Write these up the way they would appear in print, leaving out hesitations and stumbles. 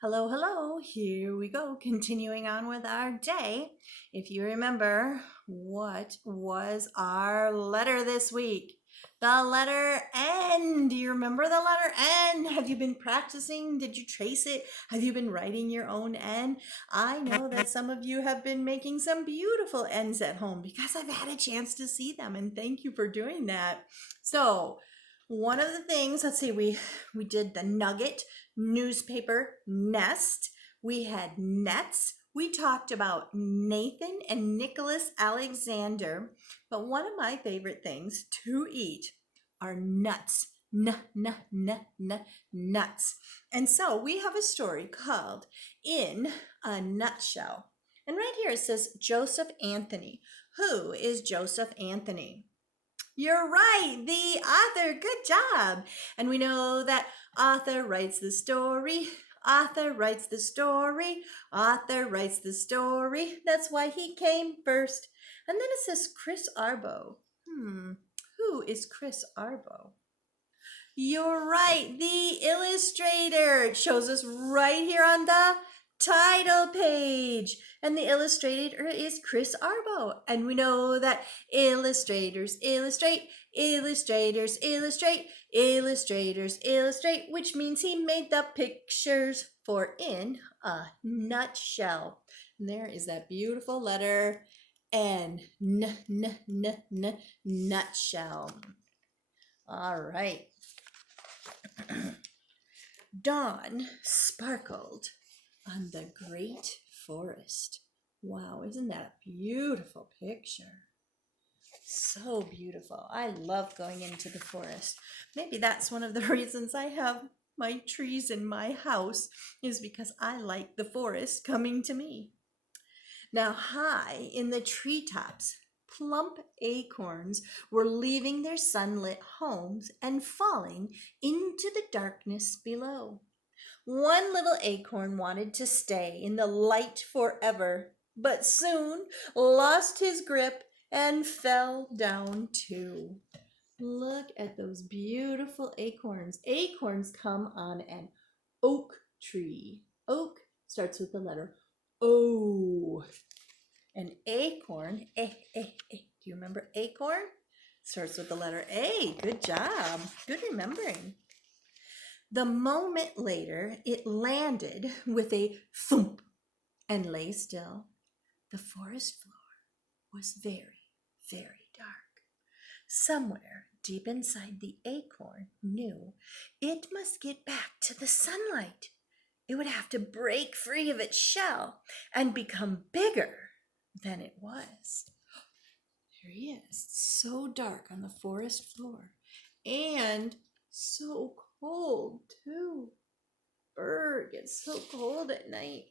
Hello, hello. Here we go. Continuing on with our day. If you remember, what was our letter this week? The letter N. Do you remember the letter N? Have you been practicing? Did you trace it? Have you been writing your own N? I know that some of you have been making some beautiful N's at home because I've had a chance to see them, and thank you for doing that. So, one of the things, let's see, we did the nugget, newspaper, nest. We had nets. We talked about Nathan and Nicholas Alexander. But one of my favorite things to eat are nuts. Nuts. And so we have a story called In a Nutshell. And right here it says Joseph Anthony. Who is Joseph Anthony? You're right, the author. Good job. And we know that author writes the story. Author writes the story. Author writes the story. That's why he came first. And then it says Chris Arbo. Who is Chris Arbo? You're right, the illustrator. It shows us right here on the title page. And the illustrator is Chris Arbo. And we know that illustrators illustrate, illustrators illustrate, illustrators illustrate, which means he made the pictures for In a Nutshell. And there is that beautiful letter N, nutshell. All right. Dawn sparkled on the great forest. Wow, isn't that a beautiful picture? So beautiful. I love going into the forest. Maybe that's one of the reasons I have my trees in my house, is because I like the forest coming to me. Now, high in the treetops, plump acorns were leaving their sunlit homes and falling into the darkness below. One little acorn wanted to stay in the light forever, but soon lost his grip and fell down too. Look at those beautiful acorns. Acorns come on an oak tree. Oak starts with the letter O. An acorn, do you remember acorn? Starts with the letter A. Good job. Good remembering. The moment later, it landed with a thump and lay still. The forest floor was very, very dark. Somewhere deep inside the acorn knew it must get back to the sunlight. It would have to break free of its shell and become bigger than it was. There he is. It's so dark on the forest floor and so cold too. Bird gets so cold at night.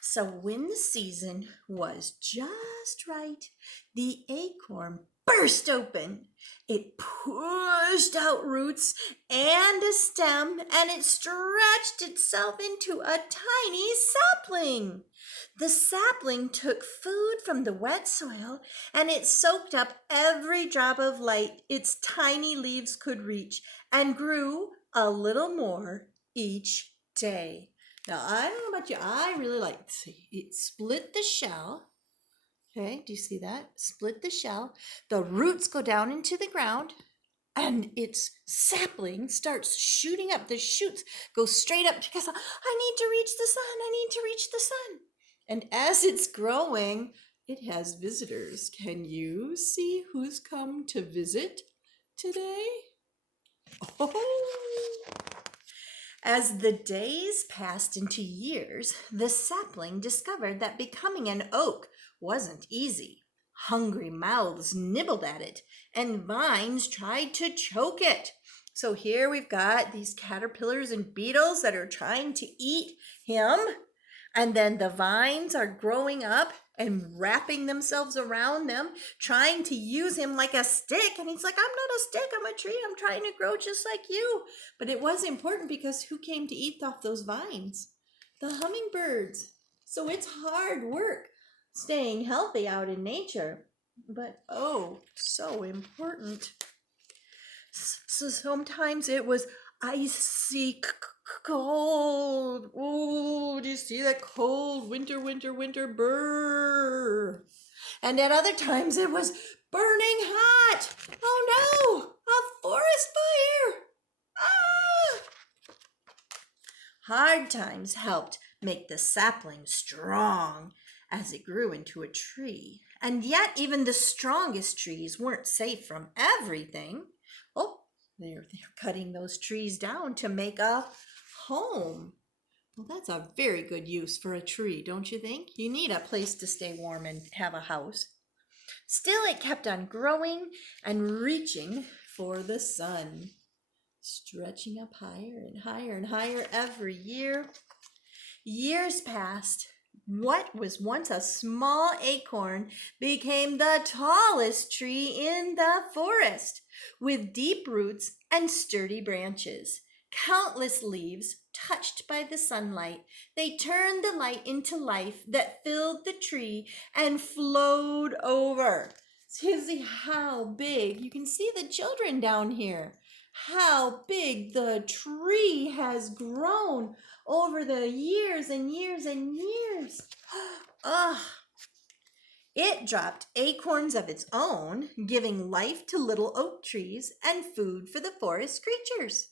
So when the season was just right, the acorn burst open. It pushed out roots and a stem, and it stretched itself into a tiny sapling. The sapling took food from the wet soil, and it soaked up every drop of light its tiny leaves could reach and grew a little more each day. Now, I don't know about you, I really like to see it split the shell. Okay, do you see that? Split the shell. The roots go down into the ground and its sapling starts shooting up. The shoots go straight up because I need to reach the sun. I need to reach the sun. And as it's growing, it has visitors. Can you see who's come to visit today? Oh! As the days passed into years, the sapling discovered that becoming an oak wasn't easy. Hungry mouths nibbled at it, and vines tried to choke it. So here we've got these caterpillars and beetles that are trying to eat him. And then the vines are growing up and wrapping themselves around them, trying to use him like a stick. And he's like, I'm not a stick, I'm a tree. I'm trying to grow just like you. But it was important because who came to eat off those vines? The hummingbirds. So it's hard work staying healthy out in nature. But oh, so important. So sometimes it was icy cold. Oh, do you see that cold winter, winter, winter brr? And at other times it was burning hot. Oh no, a forest fire. Ah! Hard times helped make the sapling strong as it grew into a tree. And yet, even the strongest trees weren't safe from everything. Oh, they're cutting those trees down to make a home. Well, that's a very good use for a tree, don't you think? You need a place to stay warm and have a house. Still, it kept on growing and reaching for the sun, stretching up higher and higher and higher every year. Years passed. What was once a small acorn became the tallest tree in the forest, with deep roots and sturdy branches. Countless leaves touched by the sunlight, they turned the light into life that filled the tree and flowed over. So you see how big, you can see the children down here, how big the tree has grown over the years and years and years. It dropped acorns of its own, giving life to little oak trees and food for the forest creatures.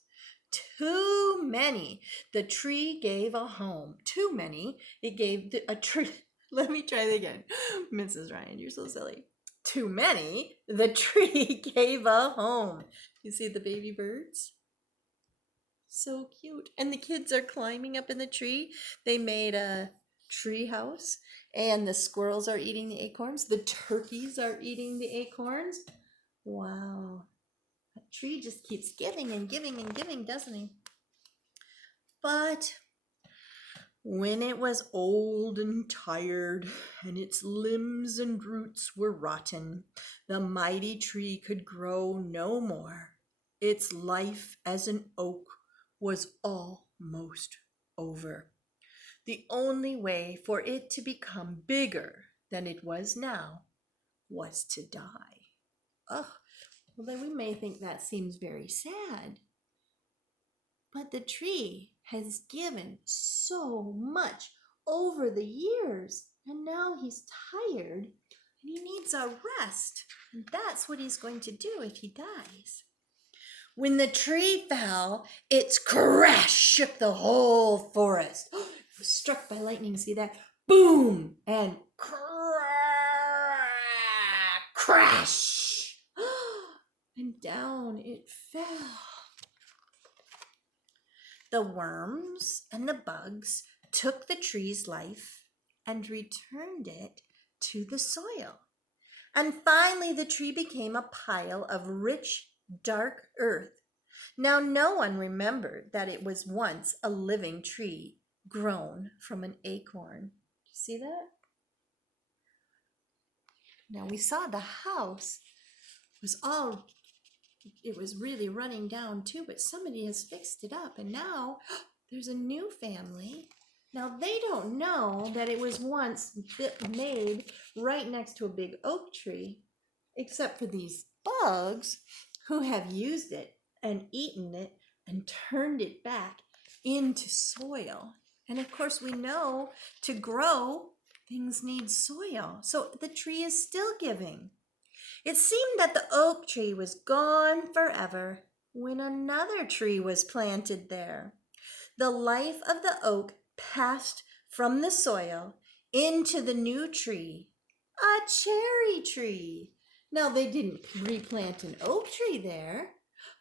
Too many. The tree gave a home. Too many. It gave a tree. Let me try that again. Mrs. Ryan, you're so silly. Too many. The tree gave a home. You see the baby birds? So cute. And the kids are climbing up in the tree. They made a tree house, and the squirrels are eating the acorns. The turkeys are eating the acorns. Wow. That tree just keeps giving and giving and giving, doesn't he? But when it was old and tired, and its limbs and roots were rotten, the mighty tree could grow no more. Its life as an oak was almost over. The only way for it to become bigger than it was now was to die. Oh, well, then we may think that seems very sad. But the tree has given so much over the years, and now he's tired and he needs a rest. And that's what he's going to do if he dies. When the tree fell, its crash shook the whole forest. It was struck by lightning, see that? Boom! And crash! And down it fell. The worms and the bugs took the tree's life and returned it to the soil. And finally, the tree became a pile of rich, dark earth. Now, no one remembered that it was once a living tree grown from an acorn. You see that? Now, we saw the house it was really running down too, but somebody has fixed it up, and now there's a new family. Now, they don't know that it was once made right next to a big oak tree, except for these bugs who have used it and eaten it and turned it back into soil. And of course, we know to grow, things need soil. So the tree is still giving. It seemed that the oak tree was gone forever when another tree was planted there. The life of the oak passed from the soil into the new tree, a cherry tree. Now, they didn't replant an oak tree there,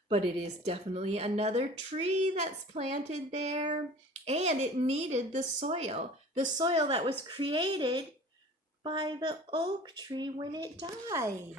but it is definitely another tree that's planted there, and it needed the soil that was created by the oak tree when it died.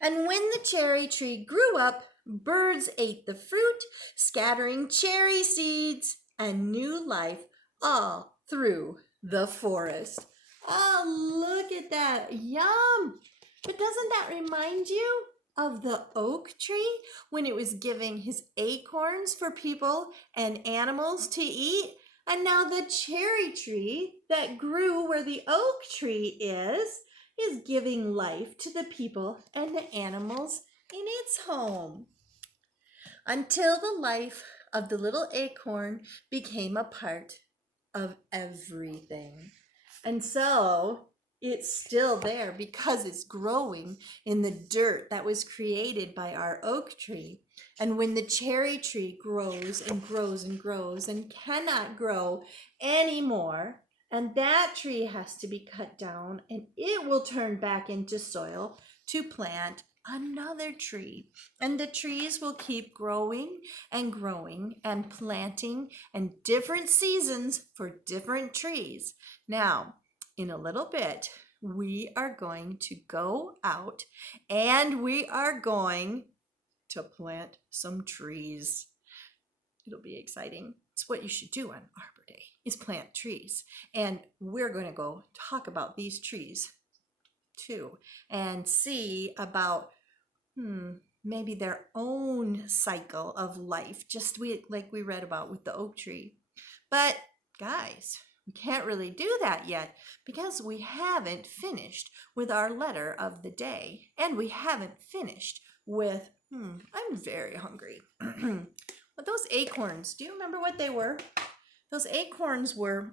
And when the cherry tree grew up, birds ate the fruit, scattering cherry seeds and new life all through the forest. Oh, look at that. Yum! But doesn't that remind you of the oak tree when it was giving his acorns for people and animals to eat? And now the cherry tree that grew where the oak tree is giving life to the people and the animals in its home until the life of the little acorn became a part of everything. And so it's still there because it's growing in the dirt that was created by our oak tree. And when the cherry tree grows and grows and grows and cannot grow anymore, and that tree has to be cut down and it will turn back into soil to plant another tree. And the trees will keep growing and planting and different seasons for different trees. Now, in a little bit, we are going to go out and we are going to plant some trees. It'll be exciting. It's what you should do on Arbor Day, is plant trees. And we're going to go talk about these trees too and see about maybe their own cycle of life, just like we read about with the oak tree. But guys, we can't really do that yet because we haven't finished with our letter of the day, and we haven't finished with, I'm very hungry. But those acorns, do you remember what they were? Those acorns were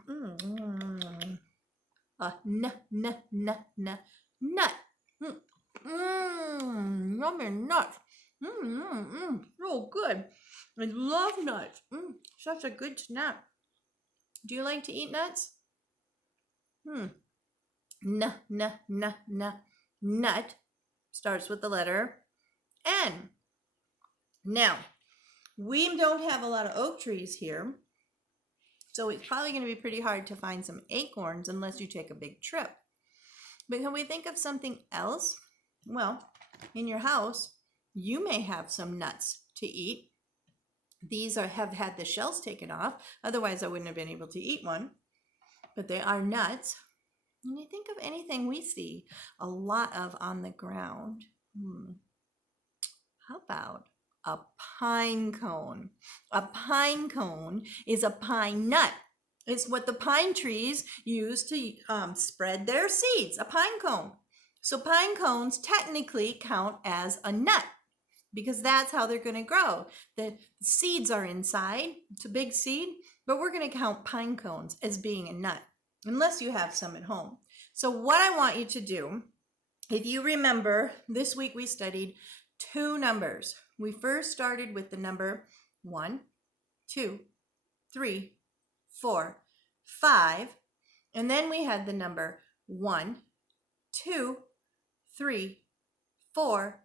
a nut. Yummy nuts. Real good. I love nuts. Such a good snack. Do you like to eat nuts? Nut starts with the letter N. Now, we don't have a lot of oak trees here, so it's probably going to be pretty hard to find some acorns unless you take a big trip. But can we think of something else? Well, in your house, you may have some nuts to eat. These have had the shells taken off. Otherwise, I wouldn't have been able to eat one. But they are nuts. And you think of anything we see a lot of on the ground. How about a pine cone? A pine cone is a pine nut. It's what the pine trees use to spread their seeds, a pine cone. So pine cones technically count as a nut because that's how they're going to grow. The seeds are inside. It's a big seed, but we're going to count pine cones as being a nut, unless you have some at home. So what I want you to do, if you remember, this week we studied 2 numbers. We first started with the number 1, 2, 3, 4, 5, and then we had the number 1, 2, 3, 4,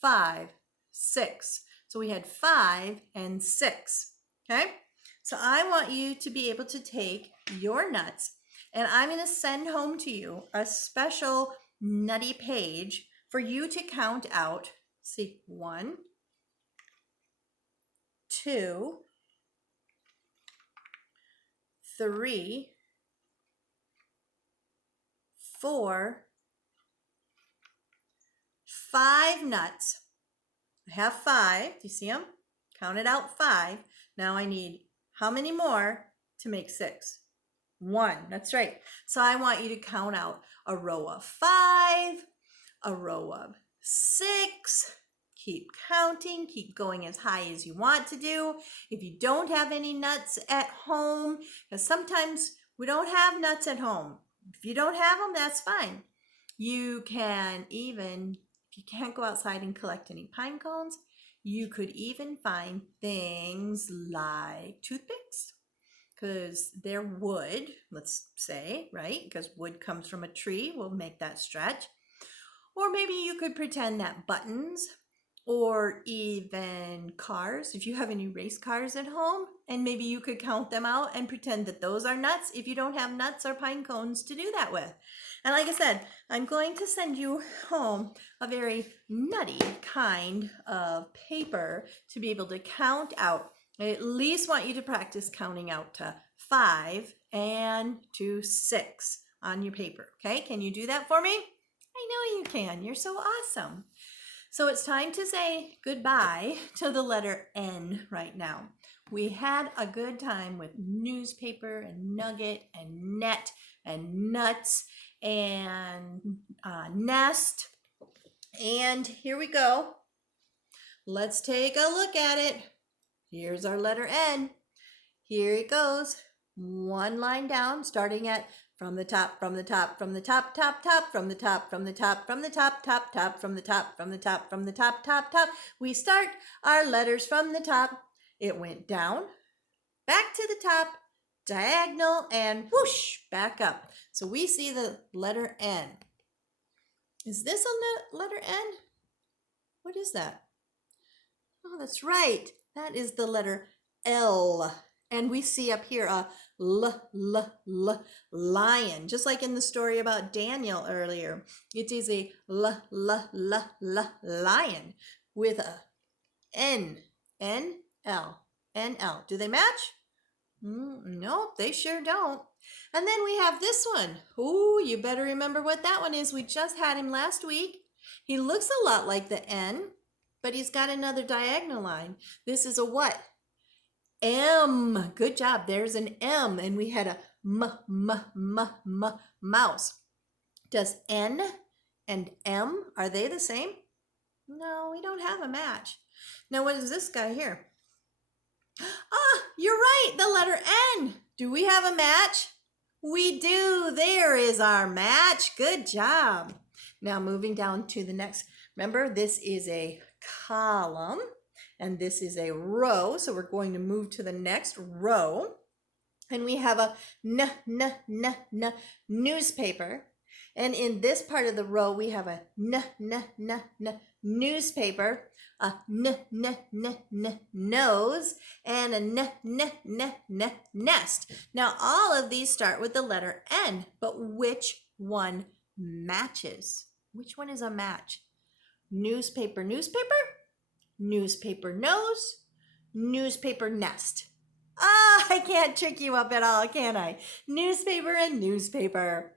5, 6. So we had 5 and 6. Okay? So I want you to be able to take your nuts, and I'm going to send home to you a special nutty page for you to count out. See, 1, 2, 3, 4, 5 nuts. I have 5. Do you see them? Counted out 5. Now I need how many more to make 6? 1. That's right. So I want you to count out a row of 5, a row of 6. Keep counting, keep going as high as you want to do. If you don't have any nuts at home, because sometimes we don't have nuts at home. If you don't have them, that's fine. You can even, if you can't go outside and collect any pine cones, you could even find things like toothpicks, because they're wood, let's say, right? Because wood comes from a tree, we'll make that stretch. Or maybe you could pretend that buttons, or even cars, if you have any race cars at home, and maybe you could count them out and pretend that those are nuts if you don't have nuts or pine cones to do that with. And like I said, I'm going to send you home a very nutty kind of paper to be able to count out. I at least want you to practice counting out to 5 and to 6 on your paper. Okay, can you do that for me? I know you can. You're so awesome. So it's time to say goodbye to the letter N right now. We had a good time with newspaper and nugget and net and nuts and nest. And here we go. Let's take a look at it. Here's our letter N. Here it goes. One line down, starting at from the top, from the top, from the top, top, top, from the top, from the top, from the top, top, top, from the top, from the top, from the top, top, top. We start our letters from the top. It went down, back to the top, diagonal, and whoosh, back up. So we see the letter N. Is this a letter N? What is that? Oh, that's right. That is the letter L. And we see up here a lion, just like in the story about Daniel earlier. It is a lion with a N, L. Do they match? Nope, they sure don't. And then we have this one. Ooh, you better remember what that one is. We just had him last week. He looks a lot like the N, but he's got another diagonal line. This is a what? M. Good job. There's an M, and we had a mouse. Does N and M, are they the same? No, we don't have a match. Now, what is this guy here? Ah, you're right, the letter N. Do we have a match? We do. There is our match. Good job. Now, moving down to the next. Remember, this is a column. And this is a row, so we're going to move to the next row. And we have a newspaper. And in this part of the row, we have a newspaper, a nose, and a nest. Now, all of these start with the letter N, but which one matches? Which one is a match? Newspaper, newspaper nose, newspaper nest. Ah, I can't trick you up at all, can I? Newspaper and newspaper.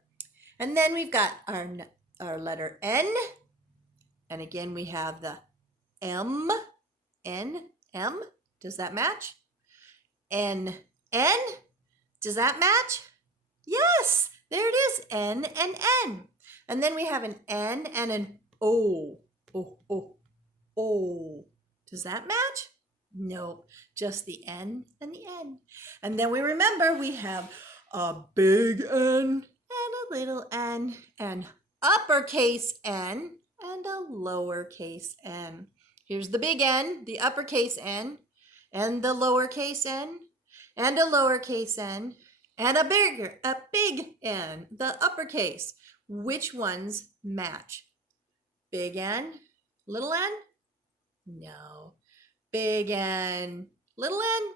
And then we've got our letter N. And again, we have the M. Does that match? N. Does that match? Yes, there it is, N and N. And then we have an N and an O. O. Does that match? No, just the N and the N. And then we remember we have a big N and a little n, and uppercase N and a lowercase n. Here's the big N, the uppercase N, and the lowercase n, and a lowercase n, and a big N, the uppercase. Which ones match? Big N, little n? No. Big N, little n?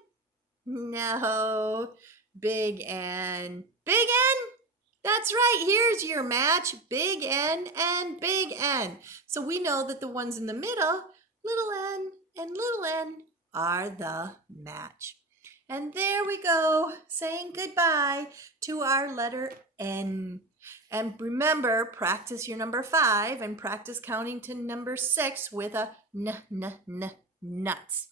No. Big N, big N? That's right, here's your match, big N and big N. So we know that the ones in the middle, little n and little n, are the match. And there we go, saying goodbye to our letter N. And remember, practice your number 5 and practice counting to number 6 with a nuts.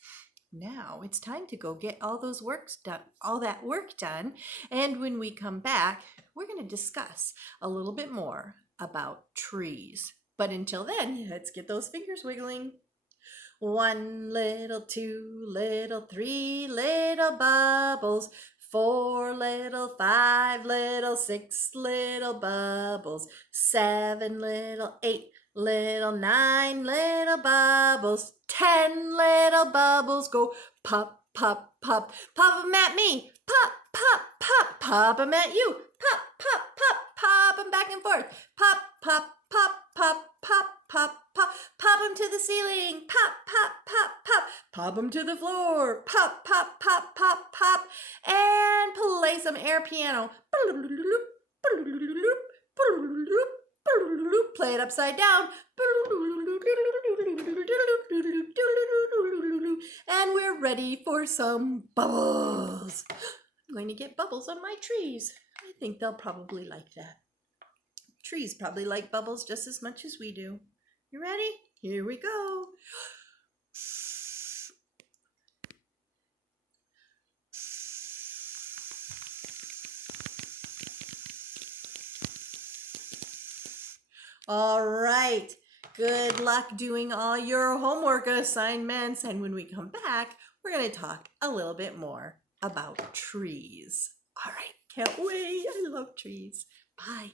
Now it's time to go get all that work done. And when we come back, we're going to discuss a little bit more about trees. But until then, let's get those fingers wiggling. 1 little, 2 little, 3 little bubbles, 4 little, 5 little, 6 little bubbles, 7 little, 8 little, 9 little bubbles, 10 little bubbles go pop, pop, pop. Pop 'em at me. Pop, pop, pop. Pop 'em at you. Pop, pop, pop. Pop 'em back and forth. Pop, pop, pop, pop, pop, pop, pop. Pop 'em to the ceiling. Pop, pop, pop, pop. Pop 'em to the floor. Pop, pop, pop, pop, pop. And play some air piano. Play it upside down. And we're ready for some bubbles. I'm going to get bubbles on my trees. I think they'll probably like that. Trees probably like bubbles just as much as we do. You ready? Here we go. All right. Good luck doing all your homework assignments. And when we come back, we're going to talk a little bit more about trees. All right, can't wait. I love trees. Bye.